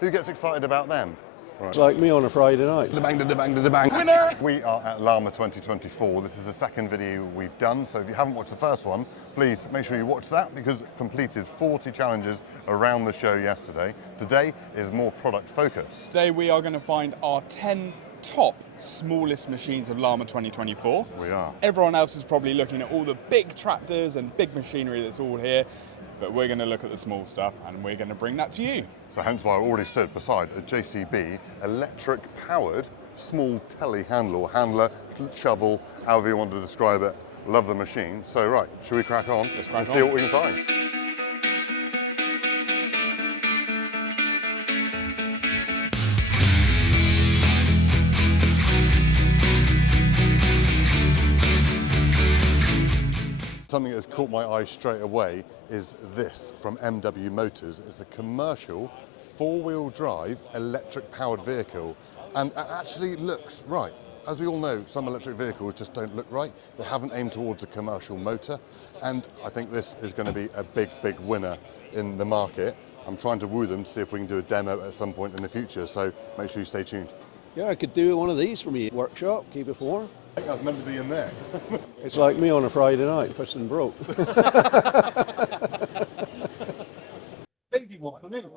Who gets excited about them? Right. It's like me on a Friday night. Da-bang, da-bang, da-bang. Winner! We are at LAMMA 2024. This is the second video we've done, so if you haven't watched the first one, please make sure you watch that because it completed 40 challenges around the show yesterday. Today is more product focused. Today we are going to find our 10 top smallest machines of LAMMA 2024. We are. Everyone else is probably looking at all the big tractors and big machinery that's all here, but we're going to look at the small stuff and we're going to bring that to you. So hence why I already stood beside a JCB electric powered small telehandler or handler, shovel, however you want to describe it. Love the machine. So right, should we crack on? Let's crack on. See what we can find. Something that has caught my eye straight away is this from MW Motors. It's a commercial four-wheel drive electric powered vehicle, and it actually looks right. As we all know, some electric vehicles just don't look right. They haven't aimed towards a commercial motor, and I think this is going to be a big winner in the market. I'm trying to woo them to see if we can do a demo at some point in the future, so make sure you stay tuned. Yeah, I could do one of these for me workshop, keep it warm. I think that's meant to be in there. It's like me on a Friday night, piston broke. Baby one, isn't it?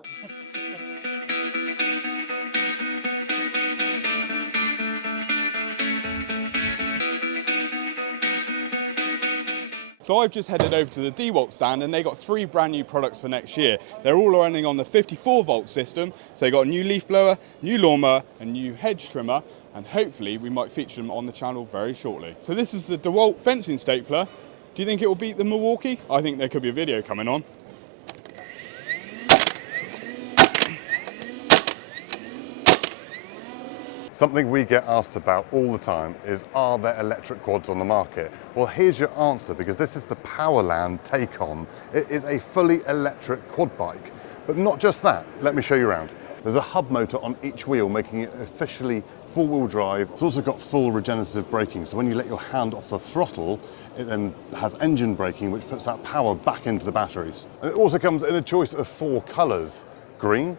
So I've just headed over to the Dewalt stand and they got 3 brand new products for next year. They're all running on the 54 volt system. So they got a new leaf blower, new lawnmower, a new hedge trimmer, and hopefully we might feature them on the channel very shortly. So this is the Dewalt fencing stapler. Do you think it will beat the Milwaukee? I think there could be a video coming on. Something we get asked about all the time is, are there electric quads on the market? Well, here's your answer, because this is the Powerland take-on. It is a fully electric quad bike, but not just that. Let me show you around. There's a hub motor on each wheel, making it officially four-wheel drive. It's also got full regenerative braking, so when you let your hand off the throttle, it then has engine braking, which puts that power back into the batteries. And it also comes in a choice of 4 colours: green,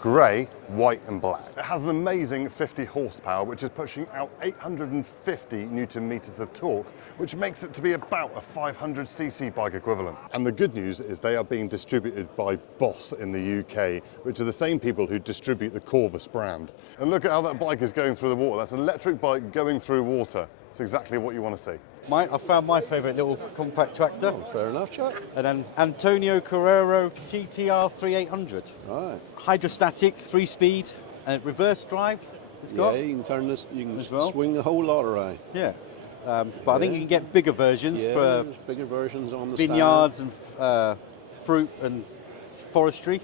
grey, white and black. It has an amazing 50 horsepower, which is pushing out 850 Newton meters of torque, which makes it to be about a 500cc bike equivalent. And the good news is they are being distributed by Boss in the UK, which are the same people who distribute the Corvus brand. And look at how that bike is going through the water. That's an electric bike going through water. It's exactly what you want to see. I found my favourite little compact tractor. Fair enough, Chuck. And then Antonio Carrera TTR 3800. Right. Hydrostatic, 3-speed, and reverse drive it's got. Yeah, you can turn this, you can As well. swing the whole lot around. Yeah. But I think you can get bigger versions Yeah, for there's bigger versions on the vineyards and fruit and forestry.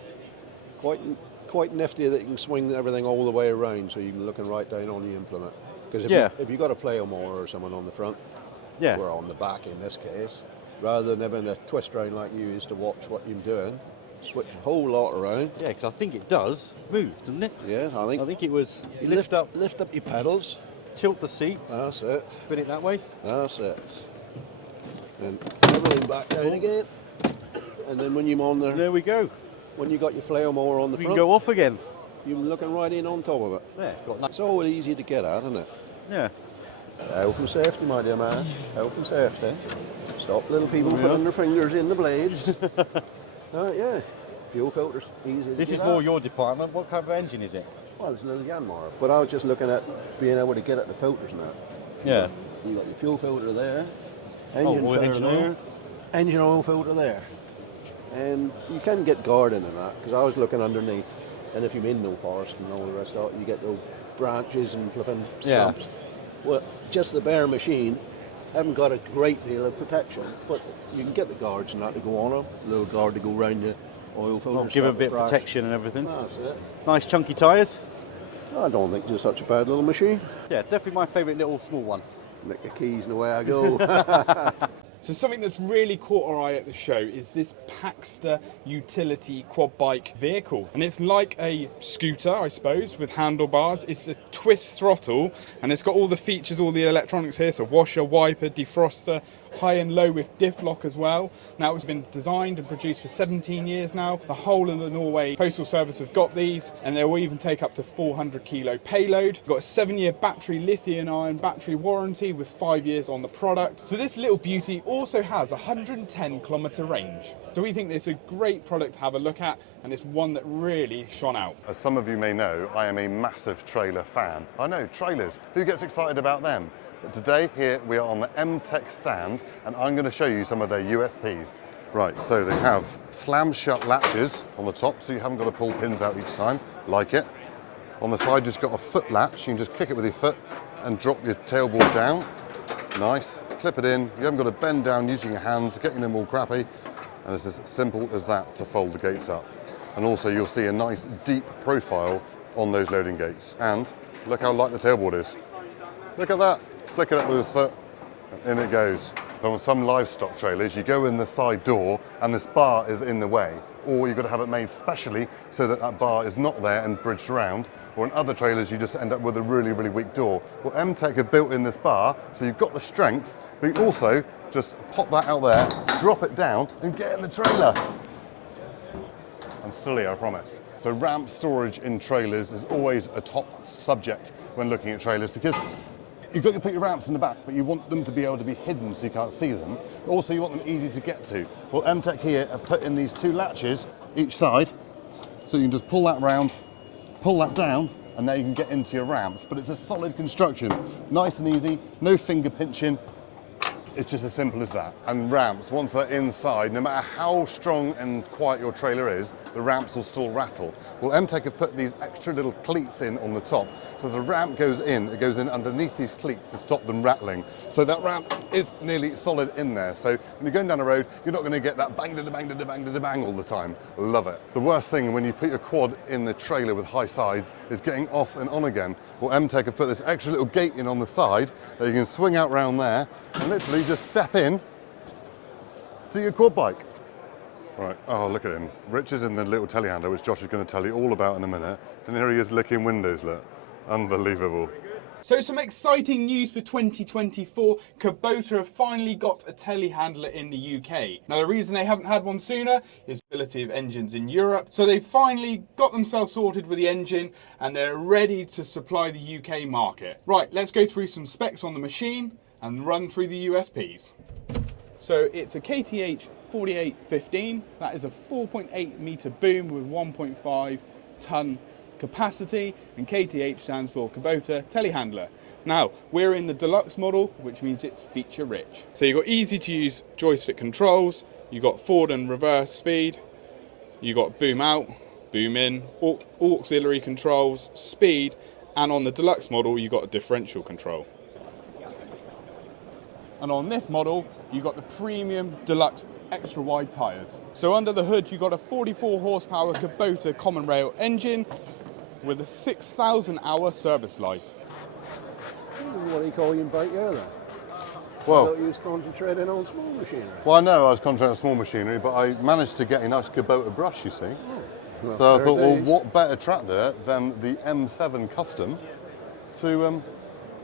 stand. Quite nifty that you can swing everything all the way around, so you can look right down on the implement. Because if you've got a flail mower or someone on the front, Yeah. or on the back in this case, rather than having a twist around like you used to watch what you're doing, switch a whole lot around. Yeah, because I think it does move, doesn't it? Yeah, I think it was you lift up, lift up your pedals. tilt the seat, That's it. spin it that way. That's it. And everything back down again. And then when you're on there, There we go. when you got your flail mower on the We front, can go off again. you're looking right in on top of it. Yeah, got that. It's always easy to get at, isn't it? Yeah. Health and safety, my dear man. Health and safety. Stop little people putting their fingers in the blades. Yeah. Fuel filters, easy to This get is at. more your department. What kind of engine is it? Well, it's a little Yanmar, but I was just looking at being able to get at the filters now. Yeah. So you got your fuel filter there, Oh, engine filter engine there, oil. engine oil filter there. And you can get guarding in that, because I was looking underneath, and if you're in no forest and all the rest of it, you get those branches and flipping Yeah. stumps. Well, just the bare machine haven't got a great deal of protection, but you can get the guards and that to go on them, a little guard to go round the oil filter. Give it a stop bit the of crash. protection and everything. That's it. Nice chunky tyres. I don't think it's such a bad little machine. Yeah, definitely my favourite little small one. Nick the keys and away I go. So something that's really caught our eye at the show is this Paxster utility quad bike vehicle. And it's like a scooter, I suppose, with handlebars. It's a twist throttle, and it's got all the features, all the electronics here. So washer, wiper, defroster, high and low with diff lock as well. Now it's been designed and produced for 17 years now. The whole of the Norway Postal Service have got these, and they will even take up to 400 kilo payload. Got a 7-year battery lithium-ion battery warranty with 5 years on the product. So this little beauty also has 110 kilometer range. So we think it's a great product to have a look at, and it's one that really shone out. As some of you may know, I am a massive trailer fan. I know, trailers, who gets excited about them? But today here we are on the M-Tec stand, and I'm going to show you some of their USPs. Right, so they have slam shut latches on the top, so you haven't got to pull pins out each time, like it. On the side, you've got a foot latch. You can just kick it with your foot and drop your tailboard down. Nice. Clip it in. You haven't got to bend down using your hands, getting them all crappy. And it's as simple as that to fold the gates up. And also you'll see a nice deep profile on those loading gates. And look how light the tailboard is. Look at that. Flick it up with his foot, and in it goes. On some livestock trailers, you go in the side door and this bar is in the way, or you've got to have it made specially so that that bar is not there and bridged around, or in other trailers you just end up with a really, really weak door. Well, M-Tec have built in this bar, so you've got the strength, but you also just pop that out there, drop it down, and get in the trailer. I'm still here, I promise. So ramp storage in trailers is always a top subject when looking at trailers, because you've got to put your ramps in the back, but you want them to be able to be hidden so you can't see them. Also, you want them easy to get to. Well, M-Tec here have put in these 2 latches each side, so you can just pull that round, pull that down, and now you can get into your ramps. But it's a solid construction, nice and easy, no finger pinching. It's just as simple as that. And ramps, once they're inside, no matter how strong and quiet your trailer is, the ramps will still rattle. Well, M-Tec have put these extra little cleats in on the top. So the ramp goes in, it goes in underneath these cleats to stop them rattling. So that ramp is nearly solid in there. So when you're going down the road, you're not going to get that bang, da, da, bang, da, da, bang, da, da, bang all the time. Love it. The worst thing when you put your quad in the trailer with high sides is getting off and on again. Well, M-Tec have put this extra little gate in on the side that you can swing out round there and literally just step in to your quad bike. Right, oh look at him. Rich is in the little telehandler, which Josh is going to tell you all about in a minute. And here he is licking windows, look. Unbelievable. So some exciting news for 2024. Kubota have finally got a telehandler in the UK. Now the reason they haven't had one sooner is the availability of engines in Europe. So they've finally got themselves sorted with the engine, and they're ready to supply the UK market. Right, let's go through some specs on the machine and run through the USPs. So it's a KTH4815. That is a 4.8 meter boom with 1.5 ton capacity, and KTH stands for Kubota Telehandler. Now, we're in the deluxe model, which means it's feature rich. So you've got easy to use joystick controls, you've got forward and reverse speed, you've got boom out, boom in, auxiliary controls, speed, and on the deluxe model, you've got a differential control. And on this model, you've got the premium deluxe extra wide tyres. So under the hood, you've got a 44 horsepower Kubota common rail engine with a 6,000 hour service life. What do you call your bike earlier? Well, I thought you was concentrating on small machinery. well, I know I was concentrating on small machinery, but I managed to get a nice Kubota brush, you see. Well, So I fair thought, well, dues. what better tractor than the M7 Custom to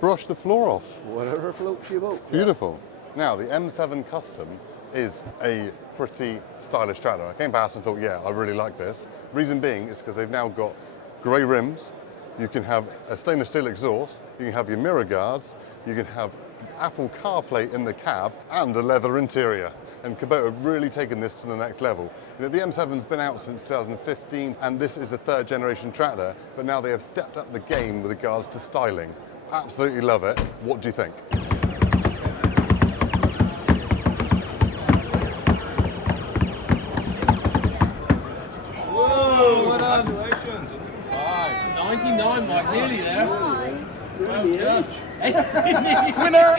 brush the floor off? Whatever floats your boat. Beautiful. Now, the M7 Custom is a pretty stylish tractor. I came past and thought, yeah, I really like this. Reason being is because they've now got grey rims, you can have a stainless steel exhaust, you can have your mirror guards, you can have Apple CarPlay in the cab, and a leather interior. And Kubota have really taken this to the next level. You know, the M7's been out since 2015, and this is a 3rd generation tractor, but now they have stepped up the game with regards to styling. Absolutely love it. What do you think? Whoa, congratulations. 99, Mike, nearly there. Well done. Winner!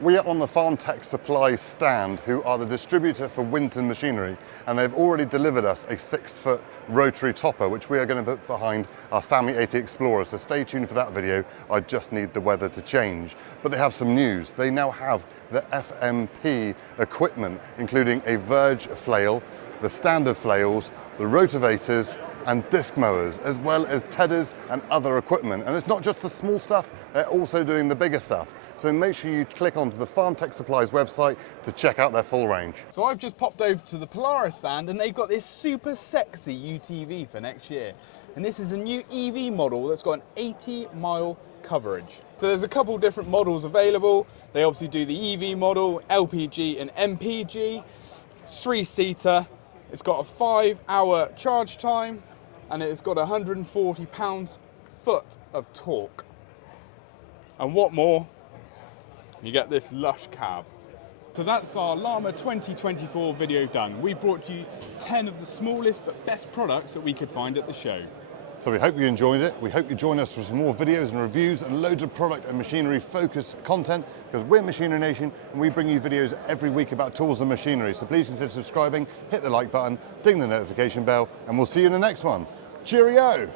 We are on the Farm Tech Supply stand, who are the distributor for Winton Machinery, and they've already delivered us a 6-foot rotary topper, which we are going to put behind our Sammy 80 Explorer. So stay tuned for that video. I just need the weather to change. But they have some news. They now have the FMP equipment, including a Verge flail, the standard flails, the rotavators, and disc mowers, as well as tedders and other equipment. And it's not just the small stuff, they're also doing the bigger stuff. So make sure you click onto the Farm Tech Supplies website to check out their full range. So I've just popped over to the Polaris stand and they've got this super sexy UTV for next year. And this is a new EV model that's got an 80-mile coverage. So there's a couple different models available. They obviously do the EV model, LPG and MPG. It's 3-seater. It's got a 5-hour charge time and it's got 140 pounds-foot of torque. And what more? You get this lush cab. So that's our LAMMA 2024 video done. We brought you 10 of the smallest but best products that we could find at the show. So we hope you enjoyed it. We hope you join us for some more videos and reviews and loads of product and machinery focused content, because we're Machinery Nation and we bring you videos every week about tools and machinery. So please consider subscribing, hit the like button, ding the notification bell, and we'll see you in the next one. Cheerio!